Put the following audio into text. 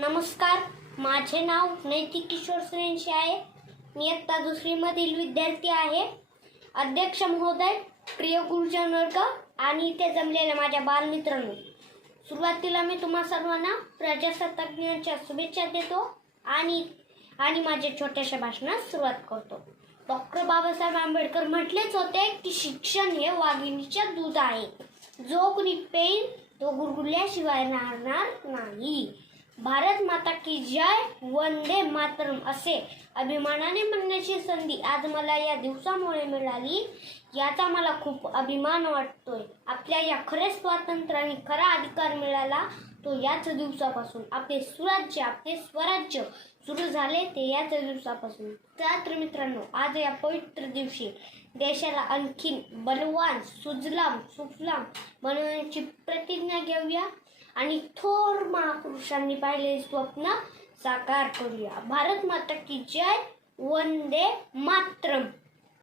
नमस्कार माझे नाव नैतिक किशोर सुरेंशी आहे. मी इयत्ता दुसरीमधील विद्यार्थी आहे. अध्यक्ष महोदय प्रिय गुरुजन वर्ग आणि इथे जमलेल्या माझ्या बालमित्रांनो सुरुवातीला मी तुम्हा सर्वांना प्रजासत्ताक दिनाच्या शुभेच्छा देतो आणि आणि माझ्या छोट्याशा भाषणास सुरुवात करतो. डॉक्टर बाबासाहेब आंबेडकर म्हटलेच होते की शिक्षण हे वाघिणीच्या दूध आहे. जो कुणी पेन तो गुरगुरल्याशिवाय राहणार नाही. भारत माता की जय वंदे मातरम असे अभिमानाने म्हणण्याची संधी आज मला या दिवसामुळे मिळाली. याचा मला खूप अभिमान वाटतोय. आपल्या या खरे स्वातंत्र्य आणि खरा अधिकार मिळाला तो याच दिवसापासून आपले सुराज्य आपले स्वराज्य सुरू झाले ते याच दिवसापासून. तर मित्रांनो आज या पवित्र दिवशी देशाला आणखीन बलवान सुजलाम सुफलाम बनवण्याची प्रतिज्ञा घेऊया. आणि थोर महापुरुषांनी पाहिले स्वप्न साकार करूया. भारत माता की जय. वंदे मातरम.